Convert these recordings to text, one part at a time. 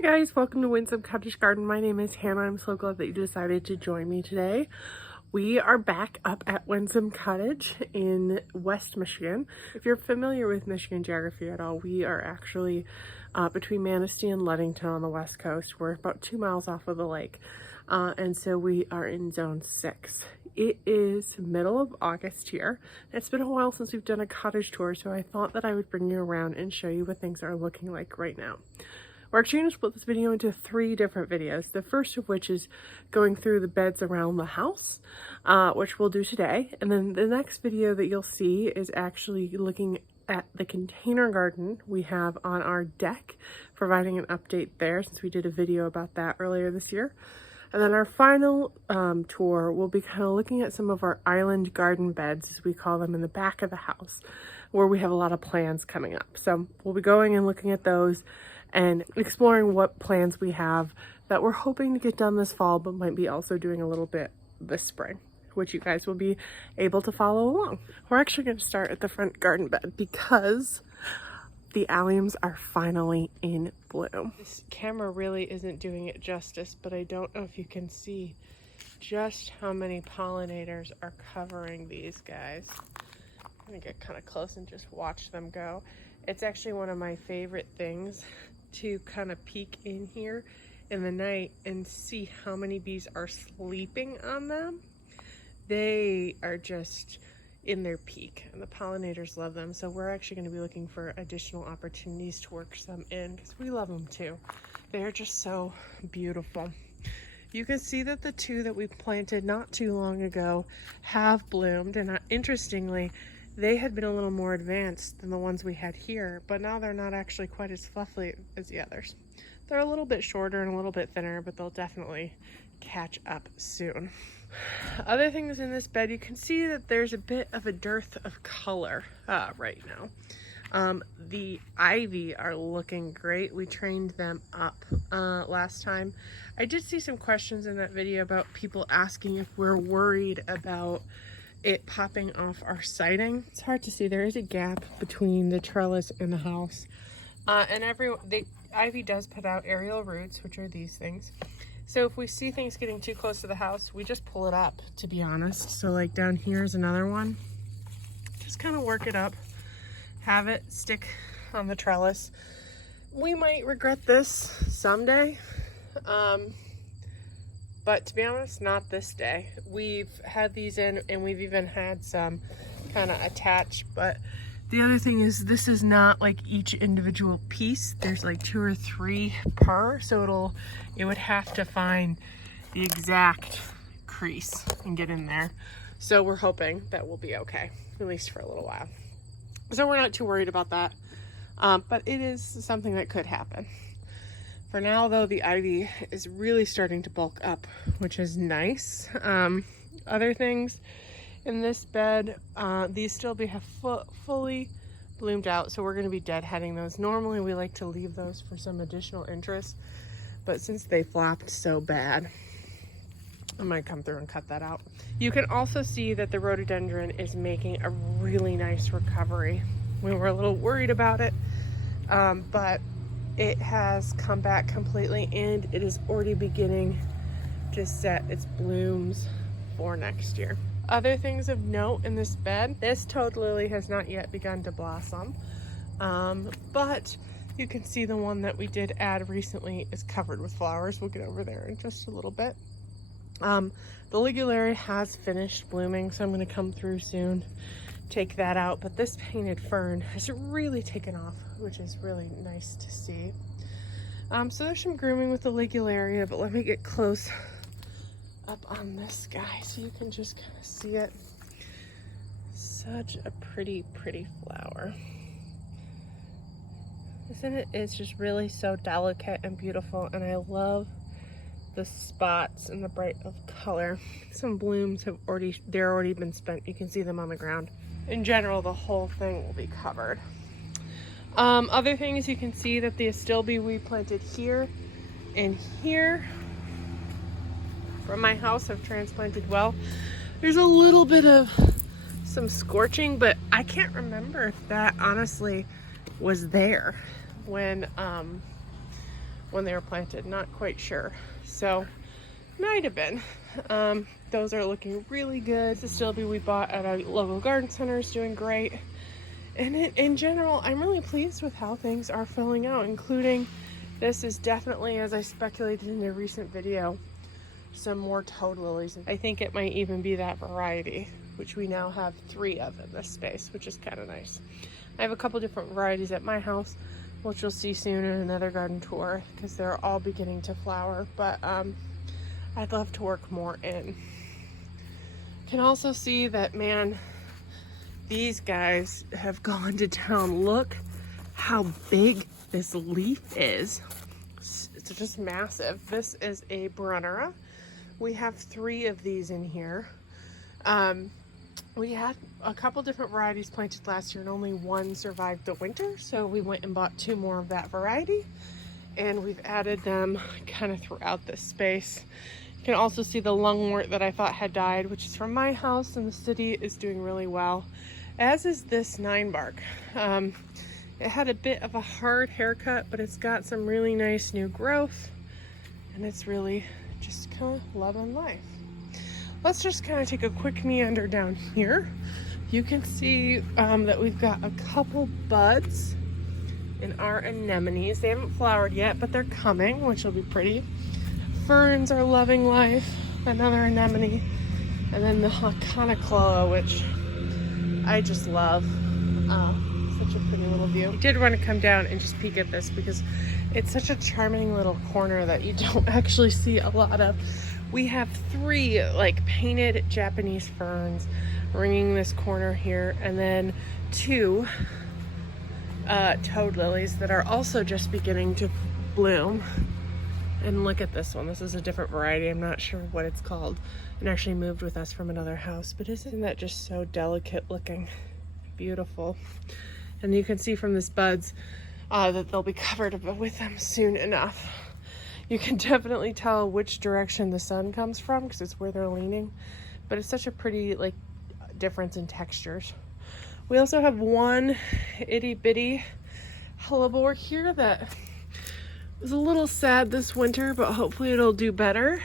Hi guys, welcome to Winsome Cottage Garden. My name is Hannah. I'm so glad that you decided to join me today. We are back up at Winsome Cottage in West Michigan. If you're familiar with Michigan geography at all, we are actually between Manistee and Ludington on the west coast. We're about 2 miles off of the lake, and so we are in zone 6. It is middle of August here. It's been a while since we've done a cottage tour, so I thought that I would bring you around and show you what things are looking like right now. We're actually going to split this video into 3 different videos. The first of which is going through the beds around the house, which we'll do today. And then the next video that you'll see is actually looking at the container garden we have on our deck, providing an update there since we did a video about that earlier this year. And then our final tour will be kind of looking at some of our island garden beds, as we call them, in the back of the house, where we have a lot of plans coming up. So we'll be going and looking at those and exploring what plans we have that we're hoping to get done this fall, but might be also doing a little bit this spring, which you guys will be able to follow along. We're actually going to start at the front garden bed because the alliums are finally in bloom. This camera really isn't doing it justice, but I don't know if you can see just how many pollinators are covering these guys. I'm gonna get kind of close and just watch them go. It's actually one of my favorite things to kind of peek in here in the night and see how many bees are sleeping on them. They are just in their peak and the pollinators love them. So we're actually going to be looking for additional opportunities to work some in because we love them too. They're just so beautiful. You can see that the 2 that we planted not too long ago have bloomed, and interestingly, they had been a little more advanced than the ones we had here, but now they're not actually quite as fluffy as the others. They're a little bit shorter and a little bit thinner, but they'll definitely catch up soon. Other things in this bed, you can see that there's a bit of a dearth of color right now. The ivy are looking great. We trained them up last time. I did see some questions in that video about people asking if we're worried about it popping off our siding. It's hard to see. There is a gap between the trellis and the house, and the ivy does put out aerial roots, which are these things. So if we see things getting too close to the house, we just pull it up, to be honest. So like down here is another one. Just kind of work it up, have it stick on the trellis. We might regret this someday, but to be honest, not this day. We've had these in and we've even had some kind of attached, but the other thing is this is not like each individual piece. There's like 2 or 3 per, so it would have to find the exact crease and get in there. So we're hoping that we'll be okay, at least for a little while. So we're not too worried about that, but it is something that could happen. For now though, the ivy is really starting to bulk up, which is nice. Other things in this bed, these still have fully bloomed out, so we're going to be deadheading those. Normally we like to leave those for some additional interest, but since they flopped so bad, I might come through and cut that out. You can also see that the rhododendron is making a really nice recovery. We were a little worried about it, but it has come back completely and it is already beginning to set its blooms for next year. Other things of note in this bed, this toad lily has not yet begun to blossom, but you can see the one that we did add recently is covered with flowers. We'll get over there in just a little bit. The ligularia has finished blooming, so I'm going to come through soon, take that out, but this painted fern has really taken off, which is really nice to see. So there's some grooming with the ligularia, but let me get close up on this guy so you can just kind of see it. Such a pretty flower. Isn't it? It's just really so delicate and beautiful, and I love the spots and the bright of color. Some blooms have already been spent. You can see them on the ground. In general, the whole thing will be covered. Other things, you can see that the astilbe we planted here and here from my house have transplanted well. There's a little bit of some scorching, but I can't remember if that honestly was there when when they were planted, not quite sure. So might have been. Those are looking really good. The stilby we bought at our local garden center is doing great. And in general, I'm really pleased with how things are filling out, including this is definitely, as I speculated in a recent video, some more toad lilies. I think it might even be that variety, which we now have 3 of in this space, which is kind of nice. I have a couple different varieties at my house, which you'll see soon in another garden tour, because they're all beginning to flower, but I'd love to work more in. Can also see that, man, these guys have gone to town. Look how big this leaf is. It's just massive. This is a Brunnera. We have 3 of these in here. We had a couple different varieties planted last year and only 1 survived the winter, so we went and bought 2 more of that variety, and we've added them kind of throughout this space. You can also see the lungwort that I thought had died, which is from my house, and the city is doing really well, as is this 9-bark. It had a bit of a hard haircut, but it's got some really nice new growth, and it's really just kind of loving life. Let's just kind of take a quick meander down here. You can see that we've got a couple buds in our anemones. They haven't flowered yet, but they're coming, which will be pretty. Ferns are loving life, another anemone, and then the Haconocloa, which I just love. Such a pretty little view. I did want to come down and just peek at this because it's such a charming little corner that you don't actually see a lot of. We have 3 like painted Japanese ferns ringing this corner here, and then 2 toad lilies that are also just beginning to bloom. And look at this one. This is a different variety. I'm not sure what it's called. It actually moved with us from another house, but isn't that just so delicate looking? Beautiful. And you can see from this buds that they'll be covered with them soon enough. You can definitely tell which direction the sun comes from because it's where they're leaning, but it's such a pretty like difference in textures. We also have 1 itty bitty hellebore here that was a little sad this winter, but hopefully it'll do better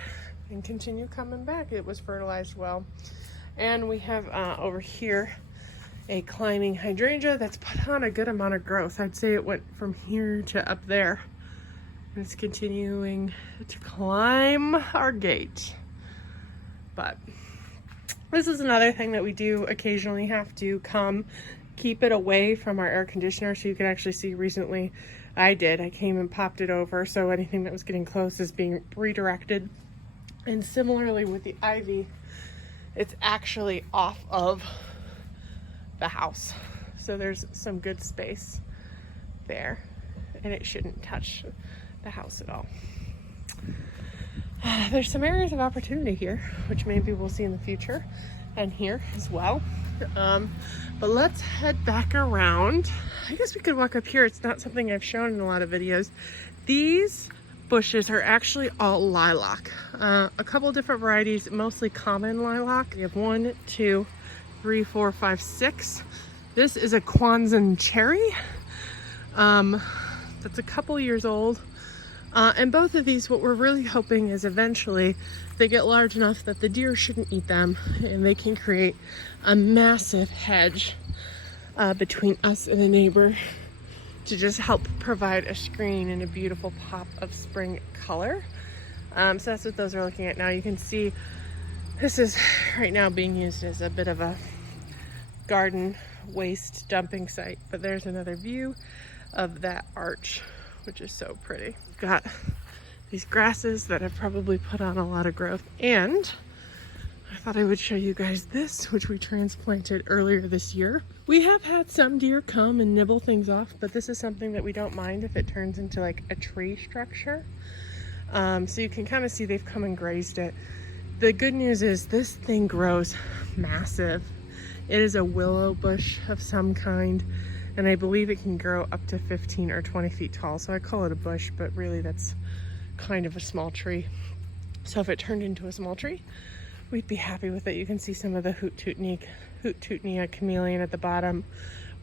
and continue coming back. It was fertilized well. And we have over here a climbing hydrangea that's put on a good amount of growth. I'd say it went from here to up there. And it's continuing to climb our gate. But this is another thing that we do occasionally have to come keep it away from our air conditioner, so you can actually see recently I came and popped it over, so anything that was getting close is being redirected. And similarly with the ivy, it's actually off of the house, so there's some good space there, and it shouldn't touch the house at all. There's some areas of opportunity here, which maybe we'll see in the future, and here as well. But let's head back around. I guess we could walk up here. It's not something I've shown in a lot of videos. These bushes are actually all lilac. A couple different varieties, mostly common lilac. We have 1, 2, 3, 4, 5, 6. This is a Kwanzan cherry. That's a couple years old. And both of these, what we're really hoping is eventually they get large enough that the deer shouldn't eat them, and they can create a massive hedge between us and a neighbor to just help provide a screen and a beautiful pop of spring color. So that's what those are looking at now. You can see this is right now being used as a bit of a garden waste dumping site, but there's another view of that arch, which is so pretty. We've got these grasses that have probably put on a lot of growth, and I thought I would show you guys this, which we transplanted earlier this year. We have had some deer come and nibble things off, but this is something that we don't mind if it turns into like a tree structure. So you can kind of see they've come and grazed it. The good news is this thing grows massive. It is a willow bush of some kind, and I believe it can grow up to 15 or 20 feet tall. So I call it a bush, but really that's kind of a small tree. So if it turned into a small tree, we'd be happy with it. You can see some of the Hoot-Tootnia chameleon at the bottom.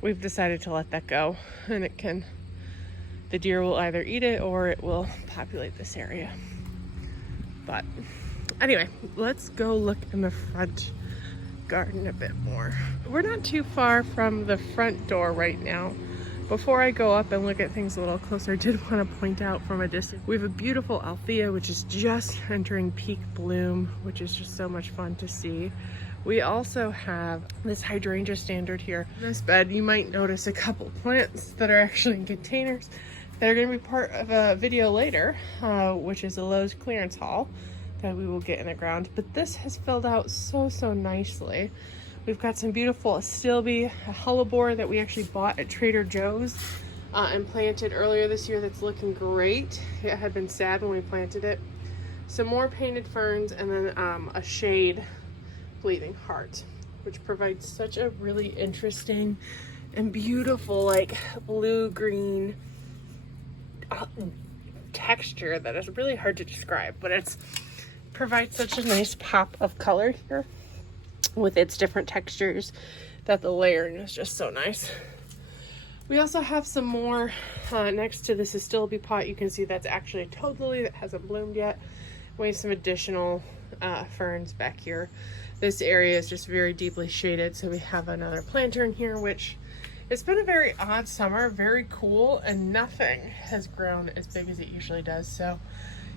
We've decided to let that go, and it can the deer will either eat it or it will populate this area. But anyway, let's go look in the front garden a bit more. We're not too far from the front door right now. Before I go up and look at things a little closer, I did want to point out from a distance, we have a beautiful Althea, which is just entering peak bloom, which is just so much fun to see. We also have this Hydrangea standard here. In this bed, you might notice a couple plants that are actually in containers that are going to be part of a video later, which is a Lowe's clearance haul that we will get in the ground. But this has filled out so nicely. We've got some beautiful astilbe, a hellebore that we actually bought at Trader Joe's and planted earlier this year that's looking great. It had been sad when we planted it. Some more painted ferns, and then a shade bleeding heart, which provides such a really interesting and beautiful like blue-green texture that is really hard to describe, but it's provides such a nice pop of color here with its different textures that the layering is just so nice. We also have some more next to this astilbe pot. You can see that's actually a toad lily that hasn't bloomed yet. We have some additional ferns back here. This area is just very deeply shaded, so we have another planter in here, which it's been a very odd summer, very cool, and nothing has grown as big as it usually does. So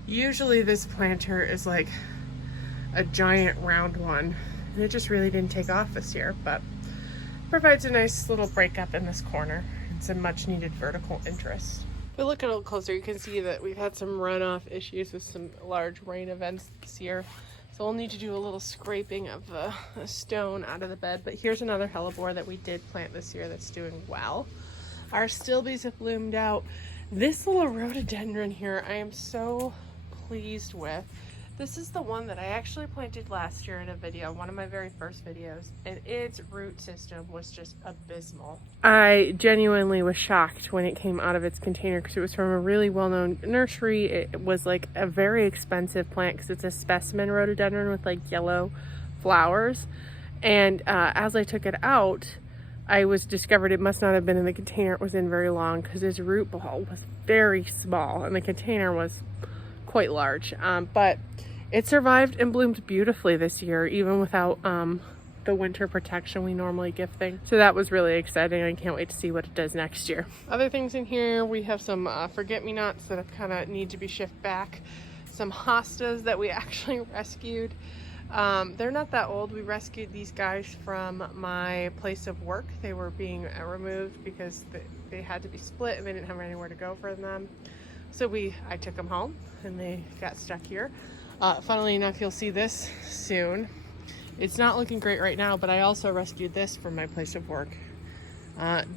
usually this planter is like a giant round one, and it just really didn't take off this year, but provides a nice little breakup in this corner and some much needed vertical interest. If we look a little closer, you can see that we've had some runoff issues with some large rain events this year. So we'll need to do a little scraping of the stone out of the bed. But here's another hellebore that we did plant this year that's doing well. Our stilbes have bloomed out. This little rhododendron here, I am so pleased with. This is the one that I actually planted last year in a video, one of my very first videos, and its root system was just abysmal. I genuinely was shocked when it came out of its container because it was from a really well-known nursery. It was like a very expensive plant because it's a specimen rhododendron with like yellow flowers. And as I took it out, I discovered it must not have been in the container it was in very long because its root ball was very small and the container was quite large, but it survived and bloomed beautifully this year, even without the winter protection we normally give things. So that was really exciting. I can't wait to see what it does next year. Other things in here, we have some forget-me-nots that kind of need to be shifted back. Some hostas that we actually rescued. They're not that old. We rescued these guys from my place of work. They were being removed because they had to be split and they didn't have anywhere to go for them. So I took them home and they got stuck here. Funnily enough, you'll see this soon. It's not looking great right now, but I also rescued this from my place of work.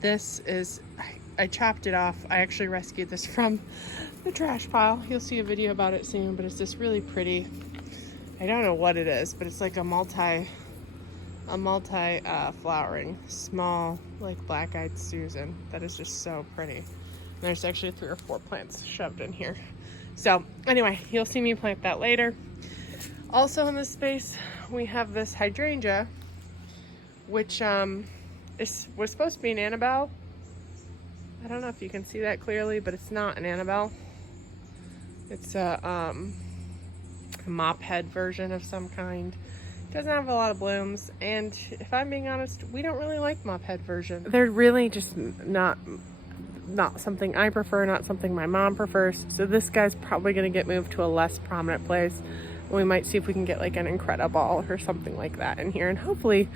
This is, I chopped it off. I actually rescued this from the trash pile. You'll see a video about it soon, but it's this really pretty, I don't know what it is, but it's like a multi flowering small like black-eyed Susan that is just so pretty. There's actually 3 or 4 plants shoved in here. So anyway, you'll see me plant that later. Also in this space, we have this hydrangea, which was supposed to be an Annabelle. I don't know if you can see that clearly, but it's not an Annabelle. It's a mop head version of some kind. It doesn't have a lot of blooms, and if I'm being honest, we don't really like mop head version. They're really just not something I prefer, not something my mom prefers. So this guy's probably going to get moved to a less prominent place. We might see if we can get like an Incredible or something like that in here, and hopefully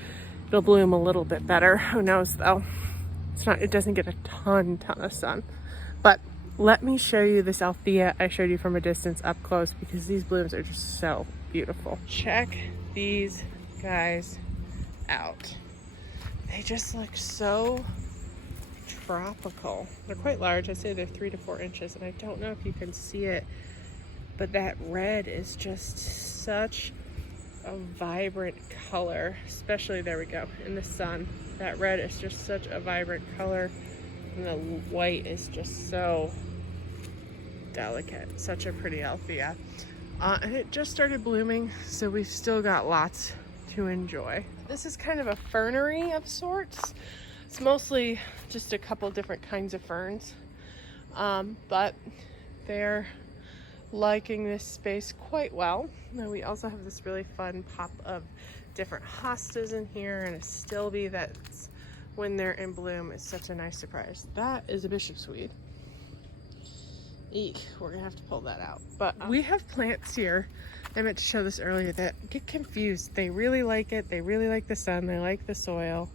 it'll bloom a little bit better. Who knows though? It doesn't get a ton of sun. But let me show you this Althea I showed you from a distance up close because these blooms are just so beautiful. Check these guys out. They just look so tropical. They're quite large. I'd say they're 3 to 4 inches, and I don't know if you can see it, but that red is just such a vibrant color, especially, there we go, in the sun. That red is just such a vibrant color, and the white is just so delicate. Such a pretty Althea. And it just started blooming, so we've still got lots to enjoy. This is kind of a fernery of sorts. It's mostly just a couple different kinds of ferns. but they're liking this space quite well. Now we also have this really fun pop of different hostas in here, and a stilby that's, when they're in bloom, is such a nice surprise. That is a bishop's weed. Eek, we're gonna have to pull that out. But we have plants here, I meant to show this earlier, that get confused. They really like it, they really like the sun, they like the soil.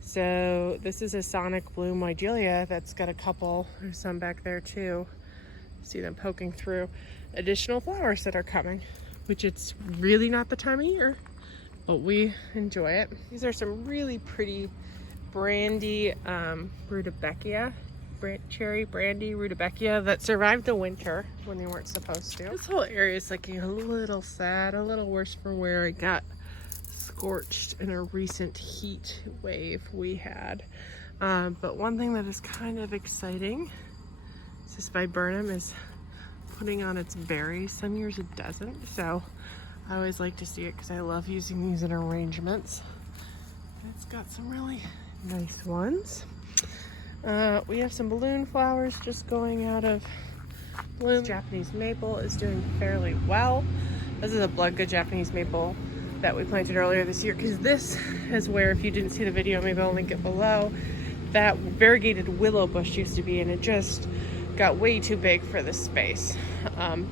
So this is a sonic bloom Wygelia that's got a couple, there's some back there too. See them poking through. Additional flowers that are coming, which it's really not the time of year, but we enjoy it. These are some really pretty brandy rudbeckia, cherry brandy rudbeckia that survived the winter when they weren't supposed to. This whole area is looking a little sad, a little worse for where it got scorched in a recent heat wave we had. But one thing that is kind of exciting, this viburnum is putting on its berries. Some years it doesn't, so I always like to see it because I love using these in arrangements. It's got some really nice ones. We have some balloon flowers just going out of bloom. This Japanese maple is doing fairly well. This is a blood good Japanese maple that we planted earlier this year, because this is where, if you didn't see the video, maybe I'll link it below, that variegated willow bush used to be, and it just got way too big for this space.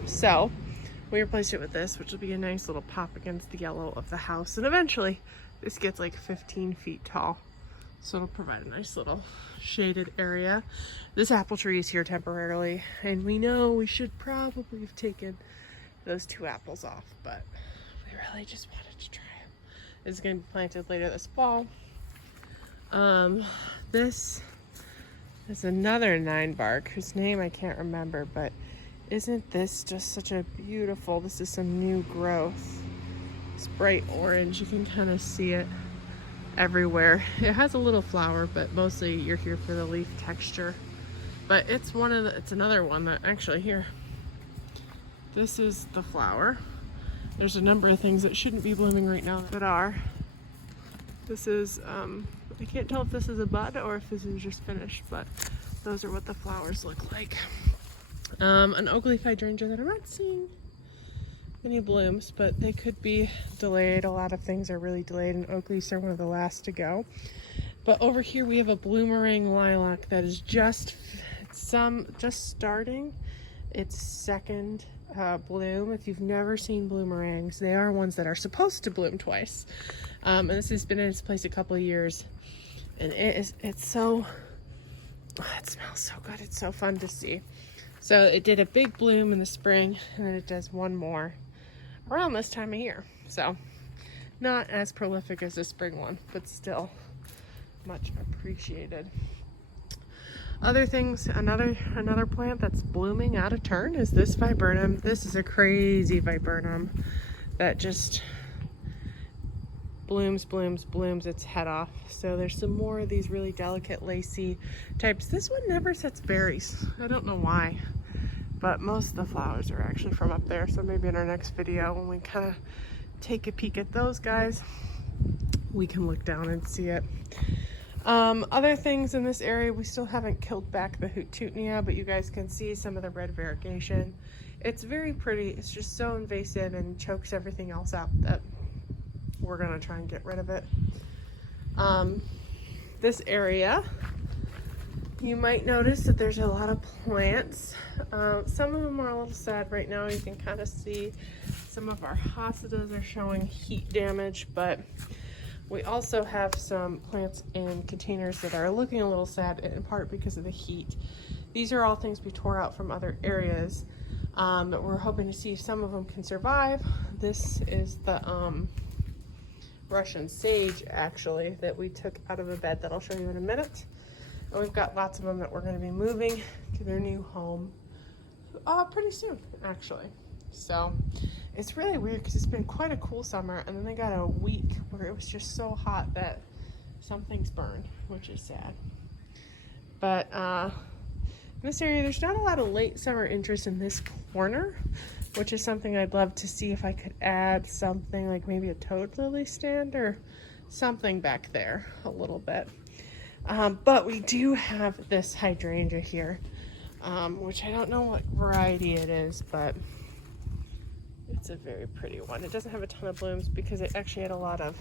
So we replaced it with this, which will be a nice little pop against the yellow of the house, and eventually this gets like 15 feet tall, so it'll provide a nice little shaded area. This apple tree is here temporarily, and we know we should probably have taken those 2 apples off, but we really just wanted to try them. It's going to be planted later this fall. This is another 9-bark whose name I can't remember, but isn't this just such a beautiful, this is some new growth. It's bright orange, you can kind of see it everywhere. It has a little flower, but mostly you're here for the leaf texture. But it's it's another one that actually here, this is the flower. There's a number of things that shouldn't be blooming right now that are. This is, I can't tell if this is a bud or if this is just finished, but those are what the flowers look like. An oak leaf hydrangea that I'm not seeing any blooms, but they could be delayed. A lot of things are really delayed, and oak leaves are one of the last to go. But over here we have a bloomerang lilac that is just starting its second bloom. If you've never seen bloomerangs, they are ones that are supposed to bloom twice. And this has been in its place a couple of years, and it smells so good. It's so fun to see. So it did a big bloom in the spring, and then it does one more around this time of year. So not as prolific as the spring one, but still much appreciated. Other things, another plant that's blooming out of turn is this viburnum. This is a crazy viburnum that just blooms its head off. So there's some more of these really delicate lacy types. This one never sets berries. I don't know why, but most of the flowers are actually from up there. So maybe in our next video, when we kind of take a peek at those guys, we can look down and see it. Other things in this area, we still haven't killed back the houttounia, but you guys can see some of the red variegation. It's very pretty. It's just so invasive and chokes everything else out that we're gonna try and get rid of it. This area, you might notice that there's a lot of plants. Some of them are a little sad right now. You can kind of see some of our hostas are showing heat damage, but we also have some plants in containers that are looking a little sad, in part because of the heat. These are all things we tore out from other areas, but we're hoping to see if some of them can survive. This is the Russian sage, actually, that we took out of a bed that I'll show you in a minute. And we've got lots of them that we're going to be moving to their new home pretty soon, actually. So it's really weird because it's been quite a cool summer, and then they got a week where it was just so hot that some things burned, which is sad. But in this area, there's not a lot of late summer interest in this corner, which is something I'd love to see if I could add something like maybe a toad lily stand or something back there a little bit. But we do have this hydrangea here. which I don't know what variety it is, but it's a very pretty one. It doesn't have a ton of blooms because it actually had a lot of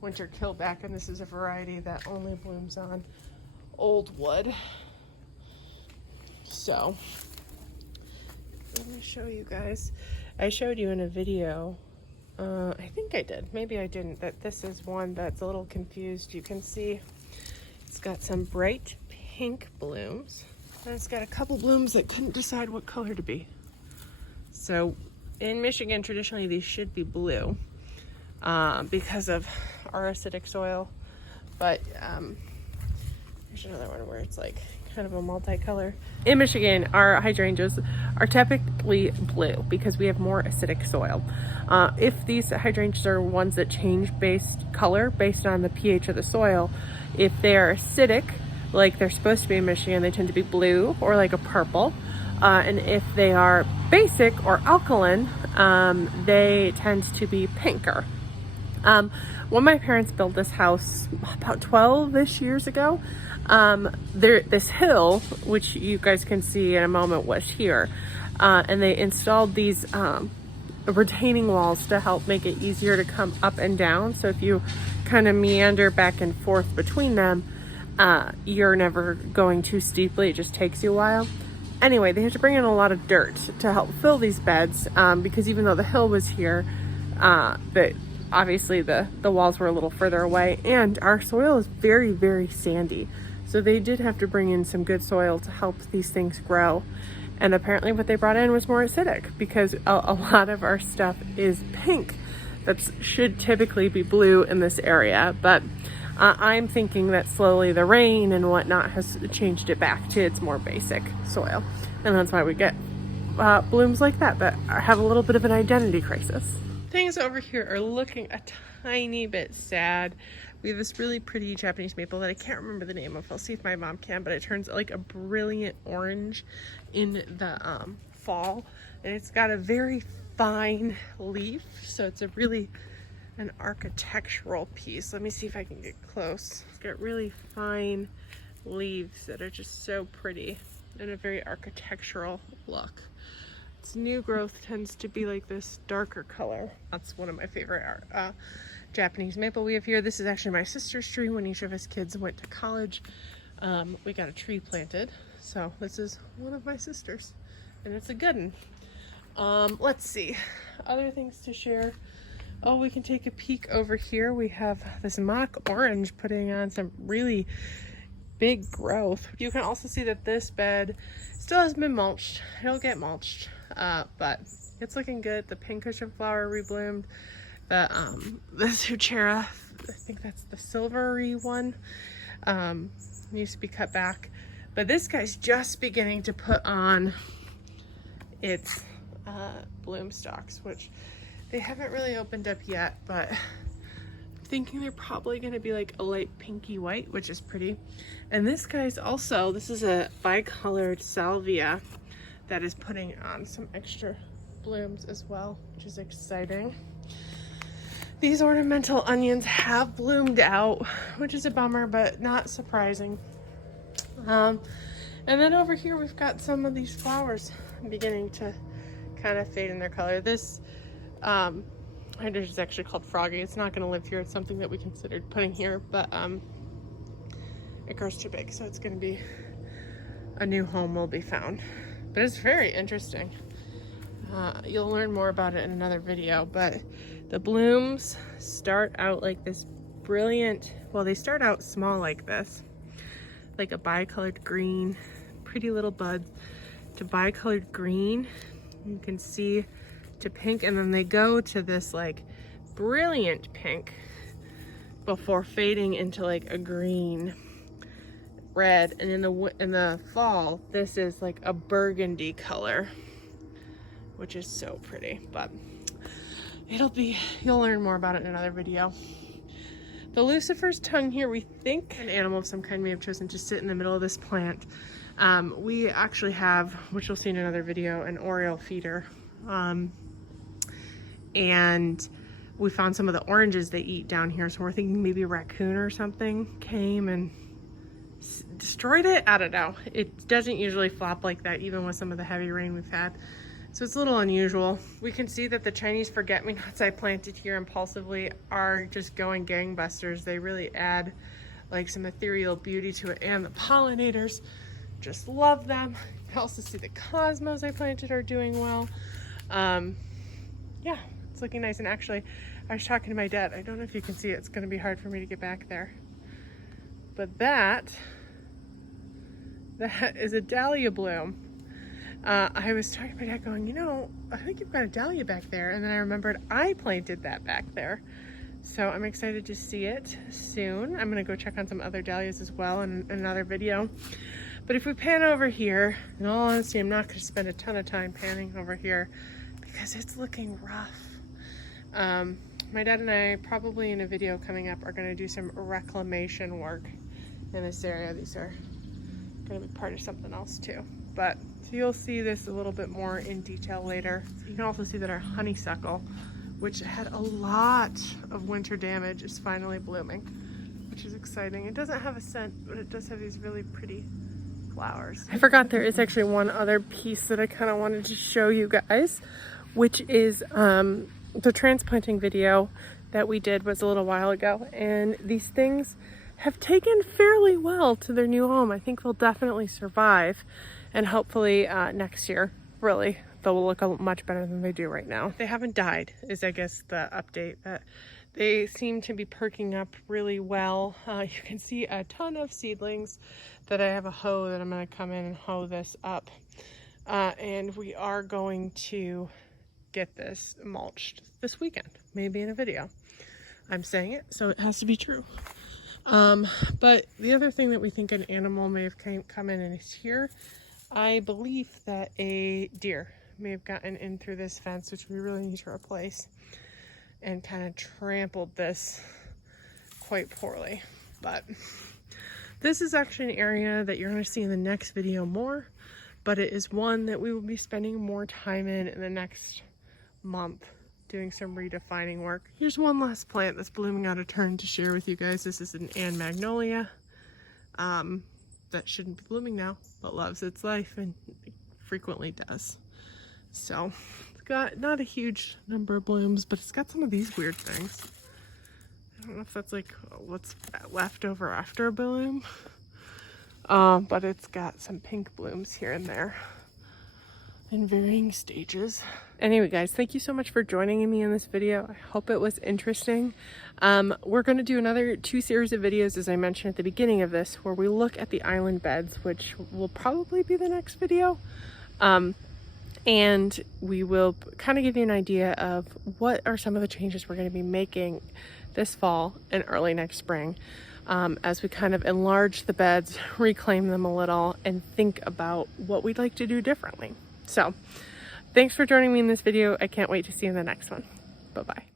winter killback, and this is a variety that only blooms on old wood. So let me show you guys. I showed you in a video, I think I did, maybe I didn't, that this is one that's a little confused. You can see it's got some bright pink blooms, and it's got a couple blooms that couldn't decide what color to be. So in Michigan, traditionally these should be blue because of our acidic soil, but there's another one where it's like kind of a multicolor. In Michigan, our hydrangeas are typically blue because we have more acidic soil. If these hydrangeas are ones that change color based on the pH of the soil, if they are acidic, like they're supposed to be in Michigan, they tend to be blue or like a purple. And if they are basic or alkaline, they tend to be pinker. When my parents built this house about 12-ish years ago, this hill, which you guys can see in a moment, was here. And they installed these retaining walls to help make it easier to come up and down. So if you kind of meander back and forth between them, you're never going too steeply. It just takes you a while. Anyway, they had to bring in a lot of dirt to help fill these beds because even though the hill was here, obviously the walls were a little further away, and our soil is very, very sandy. So they did have to bring in some good soil to help these things grow. And apparently what they brought in was more acidic because a lot of our stuff is pink. That should typically be blue in this area, but I'm thinking that slowly the rain and whatnot has changed it back to its more basic soil. And that's why we get blooms like that have a little bit of an identity crisis. Things over here are looking a tiny bit sad. We have this really pretty Japanese maple that I can't remember the name of. I'll see if my mom can, but it turns like a brilliant orange in the fall. And it's got a very fine leaf, so it's an architectural piece. Let me see if I can get close. It's got really fine leaves that are just so pretty and a very architectural look. Its new growth tends to be like this darker color. That's one of my favorite Japanese maple we have here. This is actually my sister's tree. When each of us kids went to college, we got a tree planted. So this is one of my sisters, and it's a good one. Let's see, other things to share. Oh, we can take a peek over here. We have this mock orange putting on some really big growth. You can also see that this bed still hasn't been mulched. It'll get mulched, but it's looking good. The pink cushion flower rebloomed. The Zucchera, I think that's the silvery one, needs to be cut back. But this guy's just beginning to put on its bloom stalks, which they haven't really opened up yet, but I'm thinking they're probably going to be like a light pinky white, which is pretty. And this guy's also, this is a bicolored salvia that is putting on some extra blooms as well, which is exciting. These ornamental onions have bloomed out, which is a bummer, but not surprising. And then over here we've got some of these flowers beginning to kind of fade in their color. This hydrangea is actually called Froggy. It's not going to live here. It's something that we considered putting here, but it grows too big, so it's going to be a new home will be found. But it's very interesting. You'll learn more about it in another video, but the blooms start out like this brilliant, well, they start out small like this, like a bicolored green, pretty little buds, to bicolored green, you can see, to pink, and then they go to this like brilliant pink before fading into like a green red. And in the fall, this is like a burgundy color, which is so pretty. But you'll learn more about it in another video. The Lucifer's tongue here, we think an animal of some kind may have chosen to sit in the middle of this plant. We actually have, which you'll see in another video, an oriole feeder. And we found some of the oranges they eat down here, so we're thinking maybe a raccoon or something came and destroyed it. I don't know. It doesn't usually flop like that, even with some of the heavy rain we've had. So it's a little unusual. We can see that the Chinese forget-me-nots I planted here impulsively are just going gangbusters. They really add like some ethereal beauty to it, and the pollinators just love them. You can also see the cosmos I planted are doing well. Yeah, it's looking nice. And actually, I was talking to my dad. I don't know if you can see it. It's going to be hard for me to get back there. But that is a dahlia bloom. I was talking to my dad going, you know, I think you've got a dahlia back there. And then I remembered I planted that back there. So I'm excited to see it soon. I'm gonna go check on some other dahlias as well in another video. But if we pan over here, in all honesty, I'm not gonna spend a ton of time panning over here because it's looking rough. My dad and I, probably in a video coming up, are gonna do some reclamation work in this area. These are gonna be part of something else too. But so you'll see this a little bit more in detail later. You can also see that our honeysuckle, which had a lot of winter damage, is finally blooming, which is exciting. It doesn't have a scent, but it does have these really pretty flowers. I forgot there is actually one other piece that I kind of wanted to show you guys, which is the transplanting video that we did was a little while ago, and these things have taken fairly well to their new home. I think they'll definitely survive, and hopefully next year, really, they'll look much better than they do right now. They haven't died, is I guess the update. That they seem to be perking up really well. You can see a ton of seedlings that I have a hoe that I'm gonna come in and hoe this up. And we are going to get this mulched this weekend, maybe in a video. I'm saying it, so it has to be true. But the other thing that we think an animal may have come in and is here, I believe that a deer may have gotten in through this fence, which we really need to replace, and kind of trampled this quite poorly. But this is actually an area that you're going to see in the next video more, but it is one that we will be spending more time in the next month, doing some redefining work. Here's one last plant that's blooming out of turn to share with you guys. This is an Ann Magnolia that shouldn't be blooming now, but loves its life and frequently does. So it's got not a huge number of blooms, but it's got some of these weird things. I don't know if that's like what's left over after a bloom, but it's got some pink blooms here and there in varying stages. Anyway guys, thank you so much for joining me in this video. I hope it was interesting. We're going to do another 2 series of videos, as I mentioned at the beginning of this, where we look at the island beds, which will probably be the next video. And we will kind of give you an idea of what are some of the changes we're going to be making this fall and early next spring, as we kind of enlarge the beds, reclaim them a little, and think about what we'd like to do differently. So thanks for joining me in this video. I can't wait to see you in the next one. Bye-bye.